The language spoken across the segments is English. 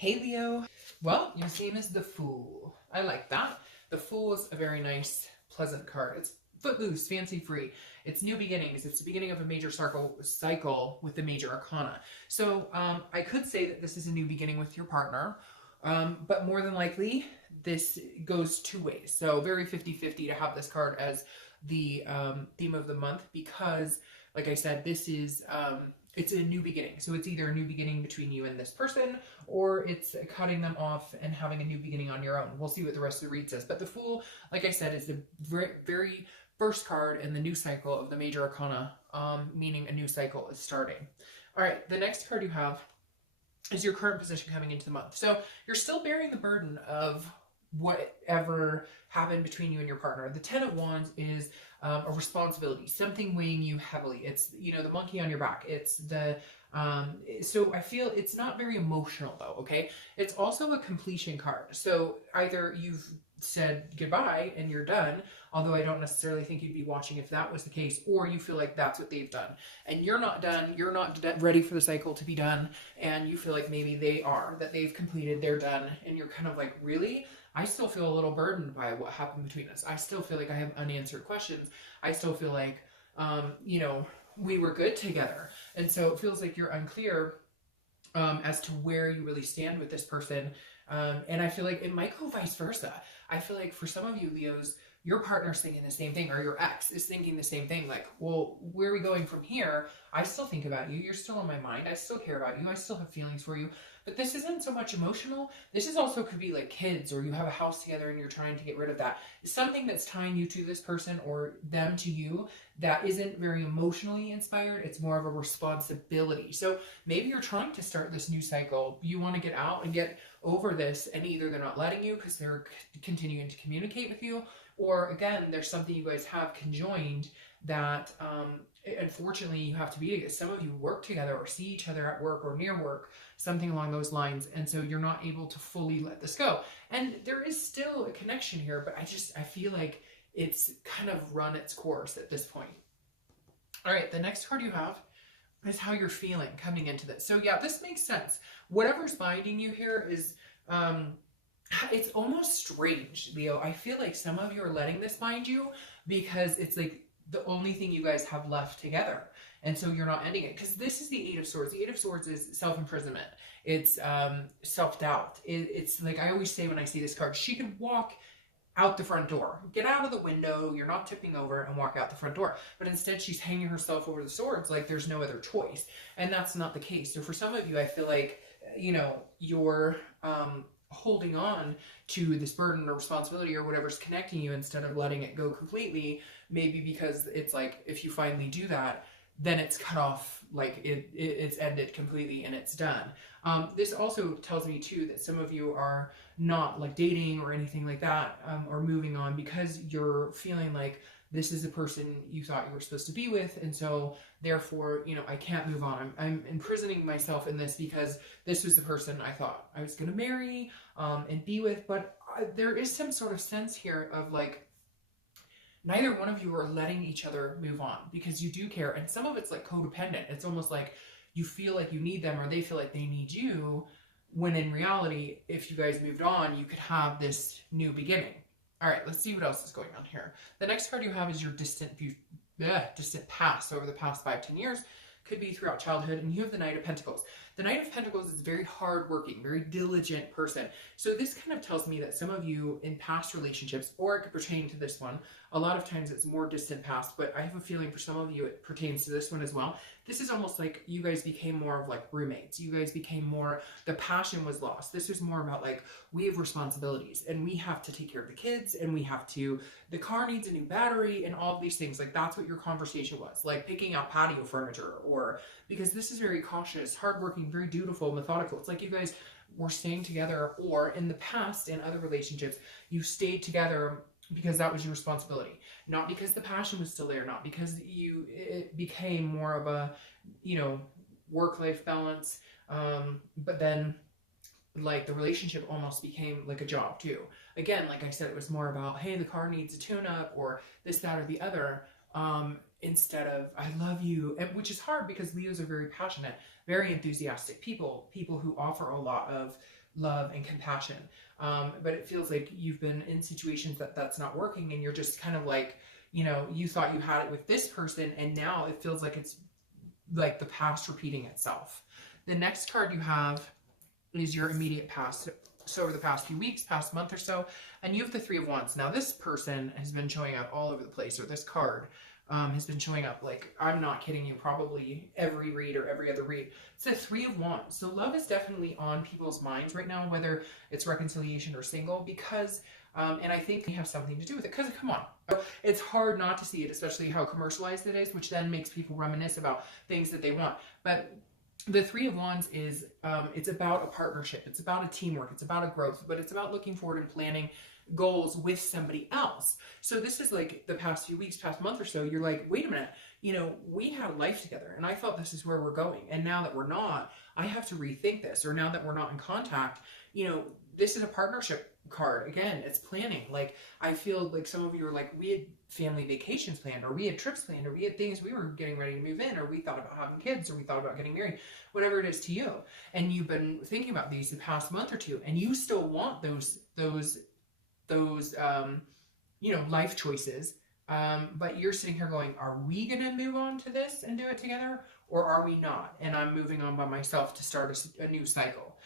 Hey Leo. Well, your same as the Fool. I like that. The Fool is a very nice, pleasant card. It's footloose, fancy free. It's new beginnings. It's the beginning of a major cycle with the major arcana. So I could say that this is a new beginning with your partner, but more than likely, this goes two ways. So very 50-50 to have this card as the theme of the month because, like I said, this is it's a new beginning. So it's either a new beginning between you and this person, or it's cutting them off and having a new beginning on your own. We'll see what the rest of the read says. But the Fool, like I said, is the very first card in the new cycle of the major arcana, meaning a new cycle is starting. All right, the next card you have is your current position coming into the month. So you're still bearing the burden of whatever happened between you and your partner. The Ten of Wands is a responsibility, something weighing you heavily. It's, you know, the monkey on your back. It's the, so I feel it's not very emotional though, okay? It's also a completion card. So either you've said goodbye and you're done, although I don't necessarily think you'd be watching if that was the case, or you feel like that's what they've done and you're not done, you're not ready for the cycle to be done, and you feel like maybe they are, that they've completed, they're done, and you're kind of like, really? I still feel a little burdened by what happened between us. I still feel like I have unanswered questions. I still feel like, you know, we were good together. And so it feels like you're unclear as to where you really stand with this person. And I feel like it might go vice versa. I feel like for some of you, Leos, your partner's thinking the same thing, or your ex is thinking the same thing. Like, well, where are we going from here? I still think about you. You're still on my mind. I still care about you. I still have feelings for you. But this isn't so much emotional. This is also could be like kids, or you have a house together and you're trying to get rid of that. Something that's tying you to this person or them to you that isn't very emotionally inspired. It's more of a responsibility. So maybe you're trying to start this new cycle. You want to get out and get over this, and either they're not letting you because they're continuing to communicate with you, or again, there's something you guys have conjoined that unfortunately you have to be together. Some of you work together or see each other at work or near work, something along those lines, and so you're not able to fully let this go. And there is still a connection here, but I feel like it's kind of run its course at this point. All right, the next card you have is how you're feeling coming into this. So yeah, this makes sense. Whatever's binding you here is it's almost strange, Leo. I feel like some of you are letting this bind you because it's like the only thing you guys have left together. And so you're not ending it. Because this is the Eight of Swords. The Eight of Swords is self-imprisonment. It's self-doubt. It's like I always say when I see this card, she could walk out the front door, get out of the window, you're not tipping over, and walk out the front door. But instead she's hanging herself over the swords like there's no other choice. And that's not the case. So for some of you, I feel like, you know, you're holding on to this burden or responsibility or whatever's connecting you instead of letting it go completely, maybe because it's like if you finally do that, then it's cut off, like it's ended completely and it's done. This also tells me too that some of you are not like dating or anything like that, or moving on because you're feeling like this is the person you thought you were supposed to be with, and so therefore, you know, I can't move on. I'm imprisoning myself in this because this was the person I thought I was going to marry and be with, but there is some sort of sense here of like, neither one of you are letting each other move on because you do care, and some of it's like codependent. It's almost like you feel like you need them or they feel like they need you, when in reality, if you guys moved on, you could have this new beginning. All right, let's see what else is going on here. The next card you have is your distant past, over the past 5-10 years. Could be throughout childhood, and you have the Knight of Pentacles. The Knight of Pentacles is a very hardworking, very diligent person. So this kind of tells me that some of you in past relationships, or it could pertain to this one, a lot of times it's more distant past, but I have a feeling for some of you it pertains to this one as well. This is almost like you guys became more of like roommates. You guys became more, the passion was lost. This was more about like, we have responsibilities and we have to take care of the kids, and we have to, the car needs a new battery and all of these things. Like that's what your conversation was, like picking out patio furniture, or because this is very cautious, hardworking, very dutiful, methodical. It's like you guys were staying together, or in the past in other relationships, you stayed together because that was your responsibility, not because the passion was still there, not because it became more of a, you know, work-life balance, but then like the relationship almost became like a job too. Again, like I said, it was more about, hey, the car needs a tune-up, or this, that, or the other, instead of I love you, and which is hard because Leos are very passionate, very enthusiastic people who offer a lot of love and compassion. But it feels like you've been in situations that's not working, and you're just kind of like, you know, you thought you had it with this person, and now it feels like it's like the past repeating itself. The next card you have is your immediate past. So over the past few weeks, past month or so, and you have the Three of Wands. Now this person has been showing up all over the place, or this card has been showing up, like, I'm not kidding you, probably every read or every other read. It's the Three of Wands. So love is definitely on people's minds right now, whether it's reconciliation or single, because, and I think they have something to do with it, because come on, it's hard not to see it, especially how commercialized it is, which then makes people reminisce about things that they want. But the Three of Wands is, it's about a partnership, it's about a teamwork, it's about a growth, but it's about looking forward and planning goals with somebody else. So this is like the past few weeks, past month or so, you're like, wait a minute, you know, we had a life together and I thought this is where we're going. And now that we're not, I have to rethink this. Or now that we're not in contact, you know, this is a partnership card. Again, it's planning. Like, I feel like some of you are like, we had family vacations planned, or we had trips planned, or we had things we were getting ready to move in, or we thought about having kids, or we thought about getting married, whatever it is to you. And you've been thinking about these the past month or two, and you still want those you know, life choices. But you're sitting here going, are we going to move on to this and do it together, or are we not? And I'm moving on by myself to start a new cycle.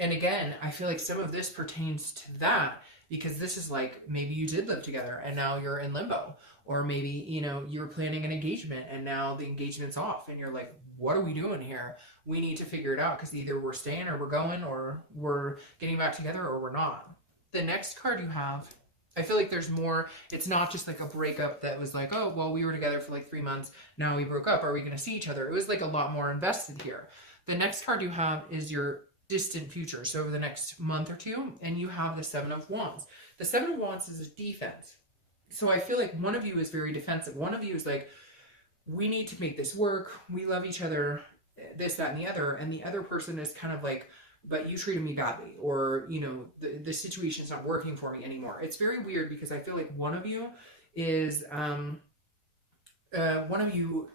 And again, I feel like some of this pertains to that, because this is like, maybe you did live together and now you're in limbo, or maybe, you know, you were planning an engagement and now the engagement's off and you're like, what are we doing here? We need to figure it out, because either we're staying or we're going, or we're getting back together or we're not. The next card you have, I feel like there's more. It's not just like a breakup that was like, oh, well, we were together for like 3 months, now we broke up, are we going to see each other? It was like a lot more invested here. The next card you have is your distant future, so over the next month or two, and you have the Seven of Wands. The Seven of Wands is a defense. So I feel like one of you is very defensive. One of you is like, we need to make this work, we love each other, this, that, and the other person is kind of like, but you treated me badly, or, you know, the situation's not working for me anymore. It's very weird, because I feel like one of you is, one of you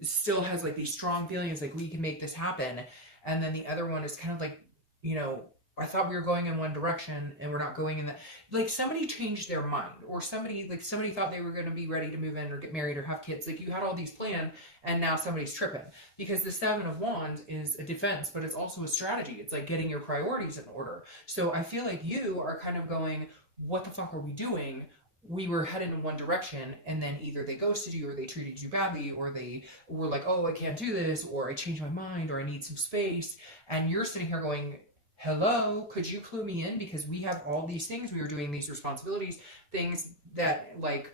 still has like these strong feelings, like we can make this happen. And then the other one is kind of like, you know, I thought we were going in one direction and we're not going in that. Like, somebody changed their mind, or somebody thought they were going to be ready to move in or get married or have kids. Like, you had all these planned and now somebody's tripping, because the Seven of Wands is a defense, but it's also a strategy. It's like getting your priorities in order. So I feel like you are kind of going, what the fuck are we doing? We were headed in one direction, and then either they ghosted you, or they treated you badly, or they were like, oh, I can't do this, or I changed my mind, or I need some space. And you're sitting here going, hello, could you clue me in? Because we have all these things, we were doing these responsibilities, things that like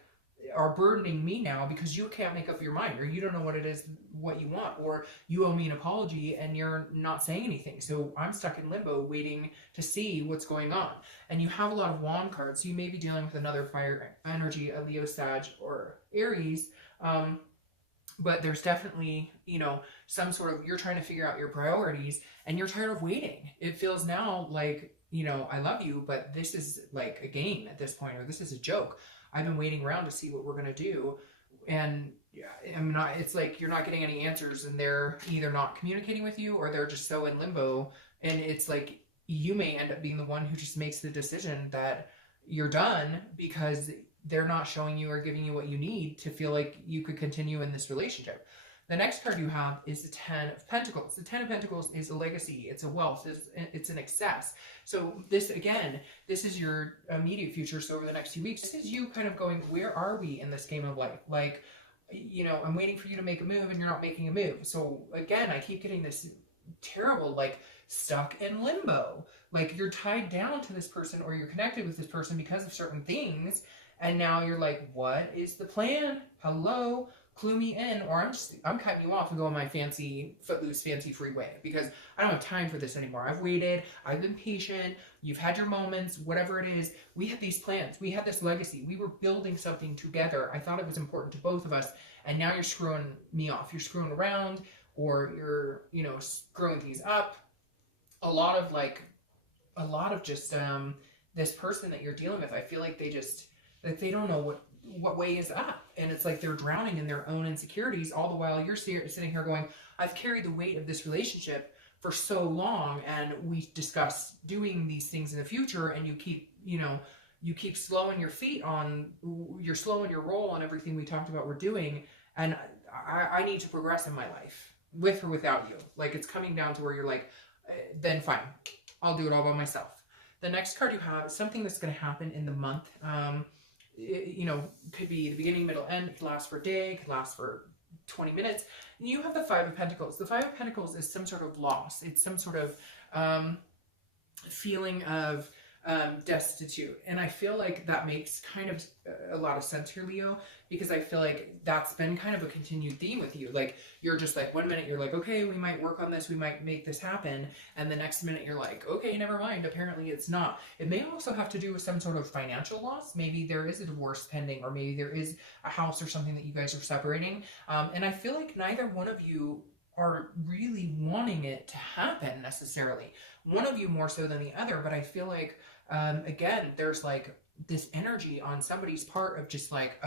are burdening me now, because you can't make up your mind, or you don't know what it is, what you want, or you owe me an apology and you're not saying anything. So I'm stuck in limbo waiting to see what's going on. And you have a lot of wand cards, so you may be dealing with another fire energy, a Leo, Sag, or Aries. But there's definitely, you know, some sort of, you're trying to figure out your priorities and you're tired of waiting. It feels now like, you know, I love you, but this is like a game at this point, or this is a joke. I've been waiting around to see what we're going to do. And I'm not, it's like you're not getting any answers, and they're either not communicating with you, or they're just so in limbo. And it's like you may end up being the one who just makes the decision that you're done, because they're not showing you or giving you what you need to feel like you could continue in this relationship. The next card you have is the Ten of Pentacles. The Ten of Pentacles is a legacy, it's a wealth, it's an excess. So this, again, this is your immediate future. So over the next few weeks, this is you kind of going, where are we in this game of life? Like, you know, I'm waiting for you to make a move and you're not making a move. So again, I keep getting this terrible, like, stuck in limbo. Like, you're tied down to this person, or you're connected with this person because of certain things. And now you're like, what is the plan? Hello, clue me in, or I'm cutting you off and going my fancy, footloose, fancy free way, because I don't have time for this anymore. I've waited, I've been patient, you've had your moments, whatever it is. We had these plans, we had this legacy, we were building something together. I thought it was important to both of us, and now you're screwing me off. You're screwing around, or you're, you know, screwing things up. A lot of just, this person that you're dealing with, I feel like they just, like, they don't know what way is that? And it's like they're drowning in their own insecurities, all the while you're sitting here going, I've carried the weight of this relationship for so long, and we discuss doing these things in the future, and you keep, you keep slowing your feet on, you're slowing your roll on everything we talked about we're doing, and I need to progress in my life, with or without you. Like, it's coming down to where you're like, then fine, I'll do it all by myself. The next card you have is something that's going to happen in the month. Could be the beginning, middle, end. It could last for a day, could last for 20 minutes. And you have the Five of Pentacles. The Five of Pentacles is some sort of loss. It's some sort of feeling of destitute. And I feel like that makes kind of a lot of sense here, Leo, because I feel like that's been kind of a continued theme with you. Like, you're just like, one minute you're like, okay, we might work on this, we might make this happen. And the next minute you're like, okay, never mind. Apparently it's not. It may also have to do with some sort of financial loss. Maybe there is a divorce pending, or maybe there is a house or something that you guys are separating. And I feel like neither one of you are really wanting it to happen necessarily. One of you more so than the other, but I feel like, again, there's like this energy on somebody's part of just like,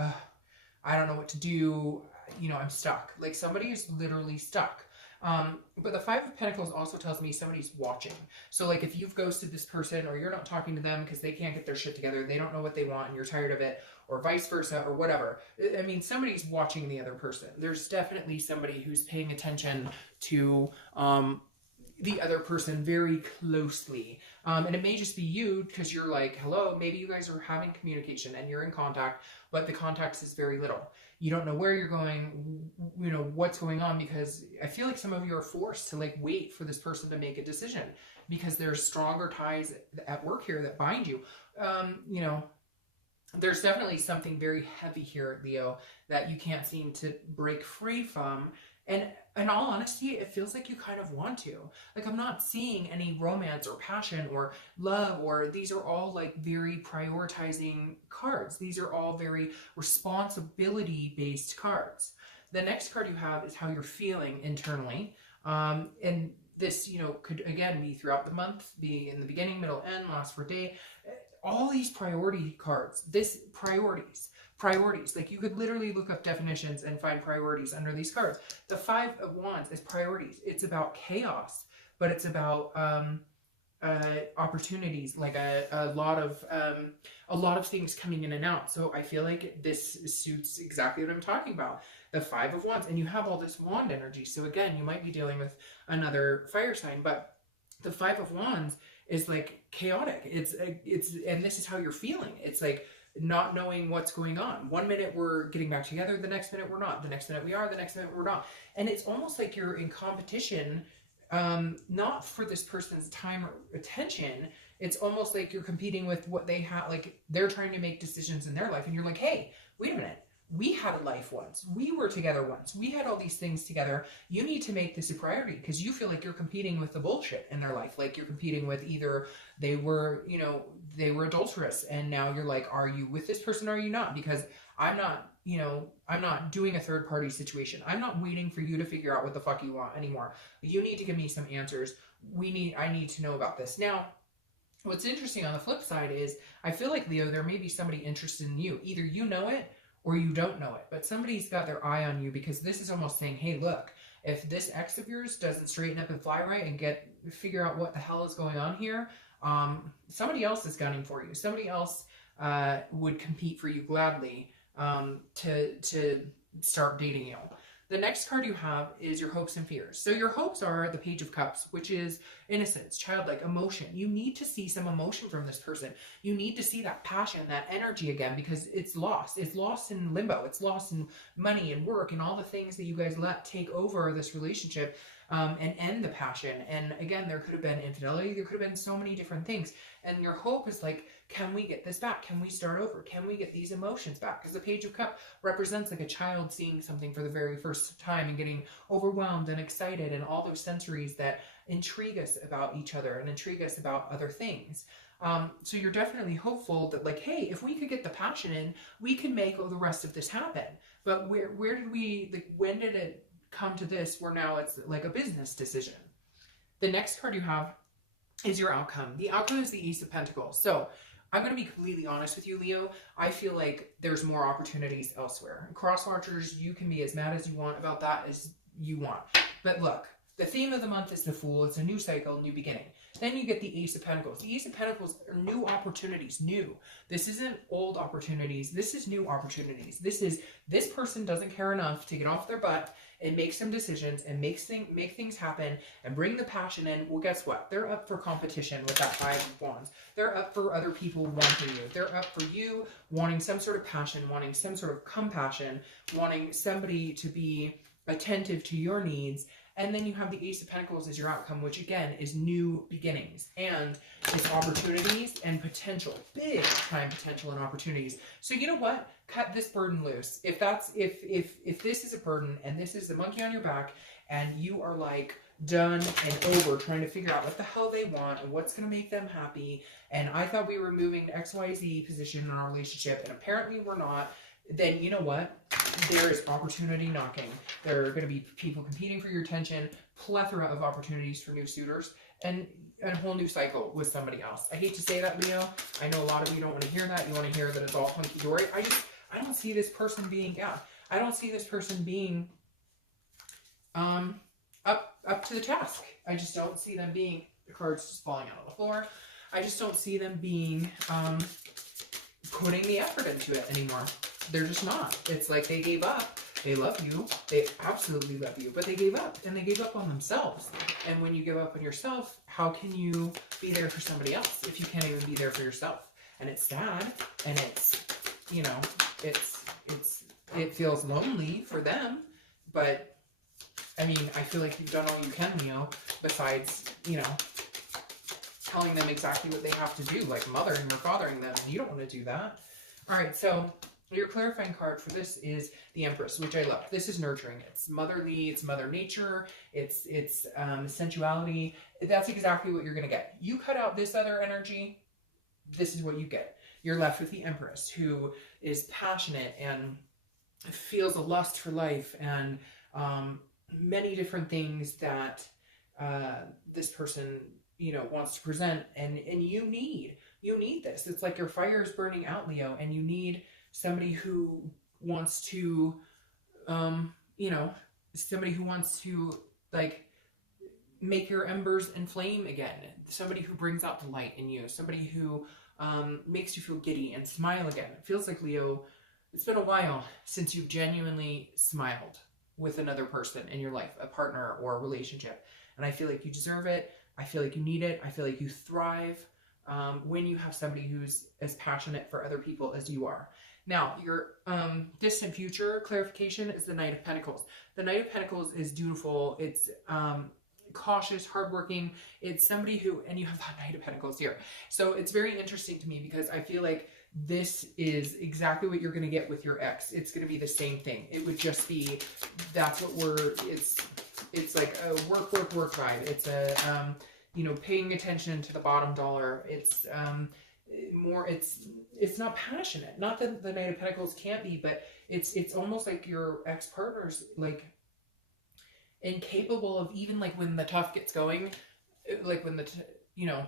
I don't know what to do. I'm stuck. Like, somebody is literally stuck. But the Five of Pentacles also tells me somebody's watching. So like, if you've ghosted this person, or you're not talking to them because they can't get their shit together, they don't know what they want and you're tired of it, or vice versa, or whatever. I mean, somebody's watching the other person. There's definitely somebody who's paying attention to, the other person very closely. And it may just be you, because you're like, hello, maybe you guys are having communication and you're in contact, but the context is very little. You don't know where you're going, what's going on, because I feel like some of you are forced to like wait for this person to make a decision, because there's stronger ties at work here that bind you. There's definitely something very heavy here, Leo, that you can't seem to break free from. And in all honesty, it feels like you kind of want to. Like, I'm not seeing any romance or passion or love, or these are all like very prioritizing cards. These are all very responsibility-based cards. The next card you have is how you're feeling internally. And this, could again be throughout the month, be in the beginning, middle, end, last for a day. All these priority cards, priorities. Like, you could literally look up definitions and find priorities under these cards. The Five of Wands is priorities. It's about chaos, but it's about opportunities, like a lot of things coming in and out. So I feel like this suits exactly what I'm talking about. The Five of Wands, and you have all this wand energy. So again, you might be dealing with another fire sign, but the Five of Wands is like chaotic. It's and this is how you're feeling. It's like not knowing what's going on. One minute we're getting back together, the next minute we're not. The next minute we are, the next minute we're not. And it's almost like you're in competition, not for this person's time or attention. It's almost like you're competing with what they have. Like, they're trying to make decisions in their life, and you're like, hey, wait a minute. We had a life once. We were together once. We had all these things together. You need to make this a priority, because you feel like you're competing with the bullshit in their life. Like, you're competing with either they were adulterous, and now you're like, are you with this person or are you not? Because I'm not doing a third party situation. I'm not waiting for you to figure out what the fuck you want anymore. You need to give me some answers. I need to know about this. Now, what's interesting on the flip side is, I feel like, Leo, there may be somebody interested in you. Either you know it or you don't know it, but somebody's got their eye on you, because this is almost saying, hey, look, if this ex of yours doesn't straighten up and fly right and figure out what the hell is going on here, somebody else is gunning for you. Somebody else would compete for you gladly to start dating you. The next card you have is your hopes and fears. So your hopes are the Page of Cups, which is innocence, childlike, emotion. You need to see some emotion from this person. You need to see that passion, that energy again, because it's lost. It's lost in limbo. It's lost in money and work and all the things that you guys let take over this relationship and end the passion. And again, there could have been infidelity. There could have been so many different things. And your hope is like, can we get this back? Can we start over? Can we get these emotions back? Because the Page of Cups represents like a child seeing something for the very first time and getting overwhelmed and excited, and all those sensories that intrigue us about each other and intrigue us about other things. So you're definitely hopeful that, like, hey, if we could get the passion in, we can make the rest of this happen. But when did it come to this where now it's like a business decision? The next card you have is your outcome. The outcome is the Ace of Pentacles. So I'm going to be completely honest with you, Leo. I feel like there's more opportunities elsewhere. Cross watchers, you can be as mad as you want about that as you want. But look, the theme of the month is the Fool. It's a new cycle, new beginning. Then you get the Ace of Pentacles. The Ace of Pentacles are new opportunities, new. This isn't old opportunities. This is new opportunities. This person doesn't care enough to get off their butt and make some decisions and make things happen and bring the passion in. Well, guess what? They're up for competition with that Five of Wands. They're up for other people wanting you. They're up for you wanting some sort of passion, wanting some sort of compassion, wanting somebody to be attentive to your needs. And then you have the Ace of Pentacles as your outcome, which again is new beginnings and it's opportunities and potential, big time potential and opportunities. So you know what? Cut this burden loose. If this is a burden and this is the monkey on your back and you are like done and over trying to figure out what the hell they want and what's going to make them happy, and I thought we were moving to XYZ position in our relationship and apparently we're not, then you know what? There is opportunity knocking. There are going to be people competing for your attention, plethora of opportunities for new suitors, and a whole new cycle with somebody else. I hate to say that, Leo. I know a lot of you don't want to hear that. You want to hear that it's all hunky-dory. I don't see this person being, I don't see this person being up to the task. I just don't see them being, the cards just falling out on the floor. I just don't see them being putting the effort into it anymore. They're just not. It's like they gave up. They love you. They absolutely love you. But they gave up. And they gave up on themselves. And when you give up on yourself, how can you be there for somebody else if you can't even be there for yourself? And it's sad. And it's, you know, it feels lonely for them. But, I mean, I feel like you've done all you can, Leo, besides, you know, telling them exactly what they have to do, like mothering or fathering them. You don't want to do that. All right, so your clarifying card for this is the Empress, which I love. This is nurturing. It's motherly. It's Mother Nature. It's sensuality. That's exactly what you're going to get. You cut out this other energy, this is what you get. You're left with the Empress, who is passionate and feels a lust for life and many different things that this person, you know, wants to present. And you need this. It's like your fire is burning out, Leo, and you need somebody who wants to, you know, somebody who wants to, like, make your embers inflame again. Somebody who brings out the light in you. Somebody who makes you feel giddy and smile again. It feels like, Leo, it's been a while since you've genuinely smiled with another person in your life, a partner or a relationship. And I feel like you deserve it. I feel like you need it. I feel like you thrive when you have somebody who's as passionate for other people as you are. Now, your distant future clarification is the Knight of Pentacles. The Knight of Pentacles is dutiful. It's cautious, hardworking. It's somebody who, and you have the Knight of Pentacles here. So it's very interesting to me because I feel like this is exactly what you're going to get with your ex. It's going to be the same thing. It would just be, that's what it's like a work vibe. It's a, you know, paying attention to the bottom dollar. It's more, it's not passionate. Not that the Knight of Pentacles can't be, but it's almost like your ex-partner's like incapable of, even like when the tough gets going, like when you know,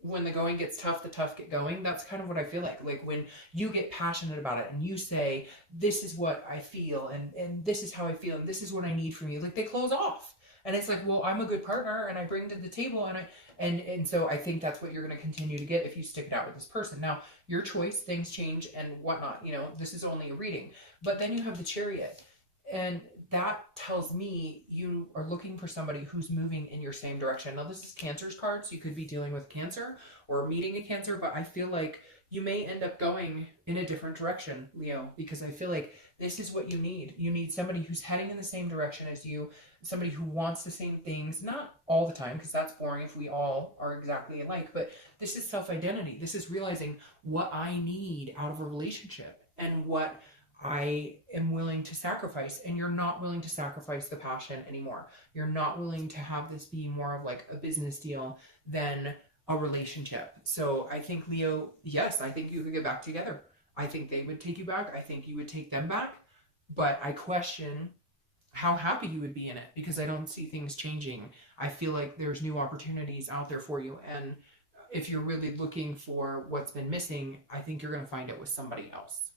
when the going gets tough, the tough get going. That's kind of what I feel like. Like when you get passionate about it and you say, this is what I feel and this is how I feel and this is what I need from you. Like they close off. And it's like, well, I'm a good partner and I bring to the table and so I think that's what you're going to continue to get if you stick it out with this person. Now, your choice, things change and whatnot. You know, this is only a reading. But then you have the Chariot. And that tells me you are looking for somebody who's moving in your same direction. Now, this is Cancer's card, so you could be dealing with Cancer or meeting a Cancer, but I feel like you may end up going in a different direction, Leo, because I feel like this is what you need. You need somebody who's heading in the same direction as you, somebody who wants the same things, not all the time, because that's boring if we all are exactly alike, but this is self-identity. This is realizing what I need out of a relationship and what I am willing to sacrifice. And you're not willing to sacrifice the passion anymore. You're not willing to have this be more of like a business deal than a relationship. So I think, Leo, yes, I think you could get back together. I think they would take you back. I think you would take them back. But I question how happy you would be in it because I don't see things changing. I feel like there's new opportunities out there for you. And if you're really looking for what's been missing, I think you're going to find it with somebody else.